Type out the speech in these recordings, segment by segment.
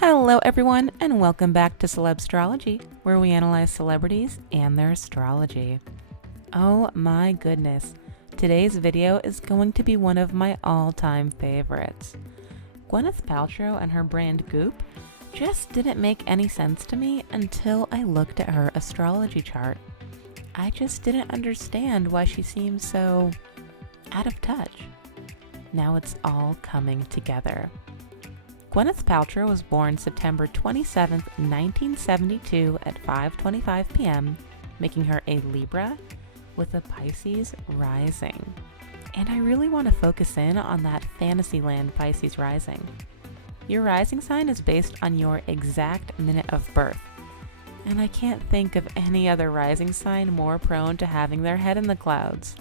Hello everyone, and welcome back to Celebstrology, where we analyze celebrities and their astrology. Oh my goodness, today's video is going to be one of my all-time favorites. Gwenyth Paltrow and her brand Goop just didn't make any sense to me until I looked at her astrology chart. I just didn't understand why she seems so out of touch. Now it's all coming together. Gwenyth Paltrow was born September 27, 1972 at 5:25 p.m., making her a Libra with a Pisces rising. And I really want to focus in on that Fantasyland Pisces rising. Your rising sign is based on your exact minute of birth. And I can't think of any other rising sign more prone to having their head in the clouds.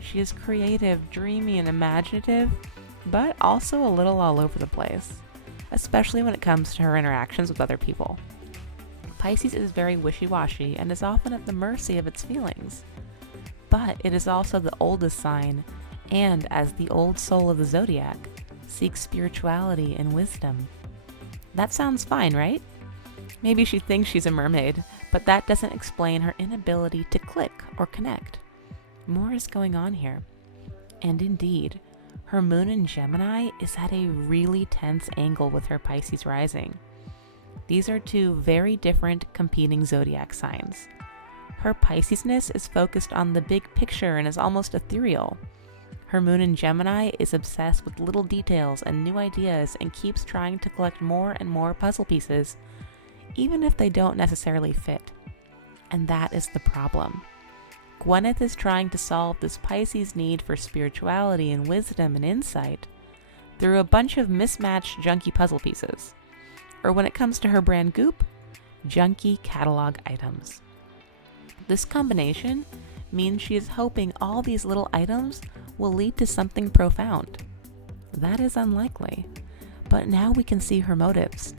She is creative, dreamy, and imaginative, but also a little all over the place, especially when it comes to her interactions with other people. Pisces is very wishy-washy and is often at the mercy of its feelings. But it is also the oldest sign, and as the old soul of the zodiac, seeks spirituality and wisdom. That sounds fine, right? Maybe she thinks she's a mermaid, but that doesn't explain her inability to click or connect. More is going on here. And indeed, her moon in Gemini is at a really tense angle with her Pisces rising. These are two very different competing zodiac signs. Her Piscesness is focused on the big picture and is almost ethereal. Her moon in Gemini is obsessed with little details and new ideas and keeps trying to collect more and more puzzle pieces, even if they don't necessarily fit. And that is the problem. Gwenyth is trying to solve this Pisces need for spirituality and wisdom and insight through a bunch of mismatched junky puzzle pieces. Or when it comes to her brand Goop, junky catalog items. This combination means she is hoping all these little items will lead to something profound. That is unlikely, but now we can see her motives.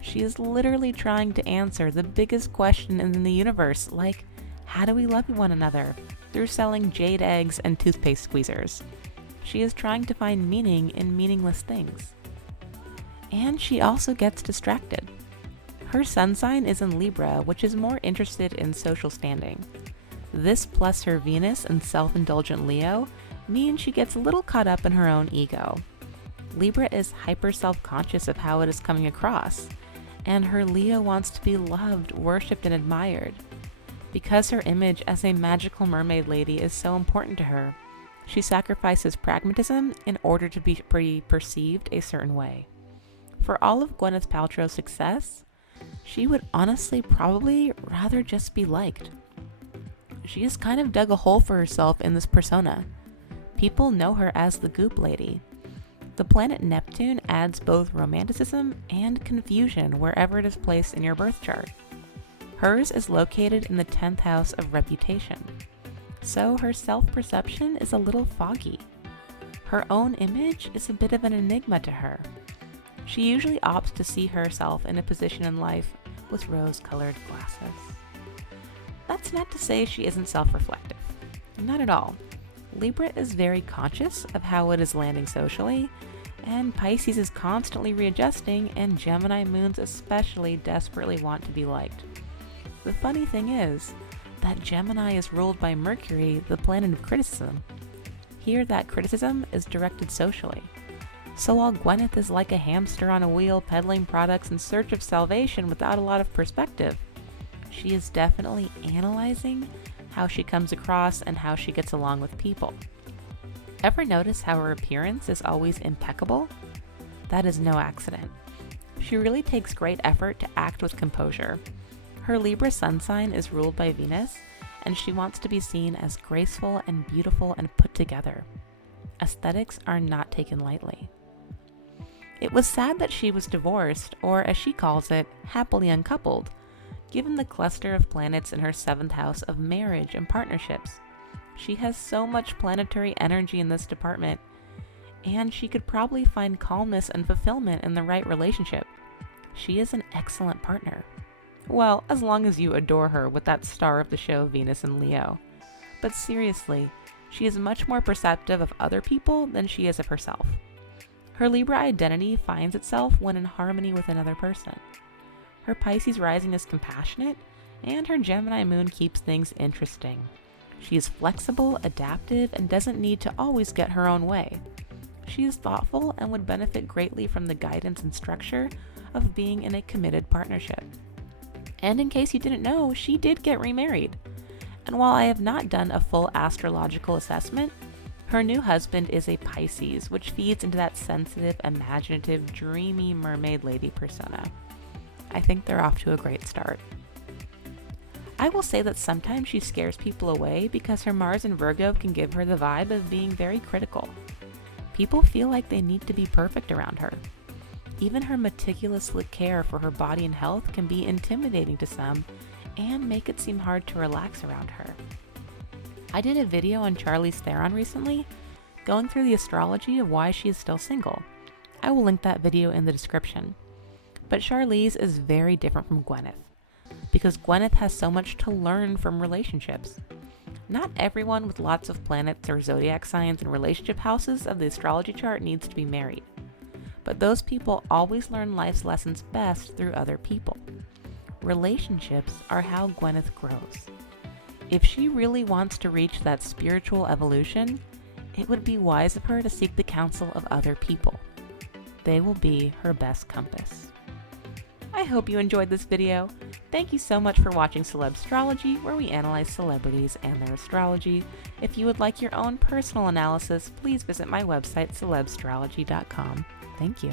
She is literally trying to answer the biggest question in the universe, like, how do we love one another? Through selling jade eggs and toothpaste squeezers. She is trying to find meaning in meaningless things. And she also gets distracted. Her sun sign is in Libra, which is more interested in social standing. This plus her Venus and self-indulgent Leo means she gets a little caught up in her own ego. Libra is hyper self-conscious of how it is coming across, and her Leo wants to be loved, worshipped, and admired. Because her image as a magical mermaid lady is so important to her, she sacrifices pragmatism in order to be perceived a certain way. For all of Gwenyth Paltrow's success, she would honestly probably rather just be liked. She has kind of dug a hole for herself in this persona. People know her as the Goop Lady. The planet Neptune adds both romanticism and confusion wherever it is placed in your birth chart. Hers is located in the 10th house of reputation, so her self-perception is a little foggy. Her own image is a bit of an enigma to her. She usually opts to see herself in a position in life with rose-colored glasses. That's not to say she isn't self-reflective. Not at all. Libra is very conscious of how it is landing socially, and Pisces is constantly readjusting, and Gemini moons especially desperately want to be liked. The funny thing is that Gemini is ruled by Mercury, the planet of criticism. Here, that criticism is directed socially. So while Gwenyth is like a hamster on a wheel peddling products in search of salvation without a lot of perspective, she is definitely analyzing how she comes across and how she gets along with people. Ever notice how her appearance is always impeccable? That is no accident. She really takes great effort to act with composure. Her Libra sun sign is ruled by Venus, and she wants to be seen as graceful and beautiful and put together. Aesthetics are not taken lightly. It was sad that she was divorced, or as she calls it, happily uncoupled, given the cluster of planets in her 7th house of marriage and partnerships. She has so much planetary energy in this department, and she could probably find calmness and fulfillment in the right relationship. She is an excellent partner. Well, as long as you adore her with that star of the show, Venus in Leo. But seriously, she is much more perceptive of other people than she is of herself. Her Libra identity finds itself when in harmony with another person. Her Pisces rising is compassionate, and her Gemini moon keeps things interesting. She is flexible, adaptive, and doesn't need to always get her own way. She is thoughtful and would benefit greatly from the guidance and structure of being in a committed partnership. And in case you didn't know, she did get remarried. And while I have not done a full astrological assessment, her new husband is a Pisces, which feeds into that sensitive, imaginative, dreamy mermaid lady persona. I think they're off to a great start. I will say that sometimes she scares people away because her Mars in Virgo can give her the vibe of being very critical. People feel like they need to be perfect around her. Even her meticulous care for her body and health can be intimidating to some and make it seem hard to relax around her. I did a video on Charlize Theron recently, going through the astrology of why she is still single. I will link that video in the description. But Charlize is very different from Gwenyth, because Gwenyth has so much to learn from relationships. Not everyone with lots of planets or zodiac signs and relationship houses of the astrology chart needs to be married. But those people always learn life's lessons best through other people. Relationships are how Gwenyth grows. If she really wants to reach that spiritual evolution, it would be wise of her to seek the counsel of other people. They will be her best compass. I hope you enjoyed this video. Thank you so much for watching Celebstrology, where we analyze celebrities and their astrology. If you would like your own personal analysis, please visit my website, celebstrology.com. Thank you.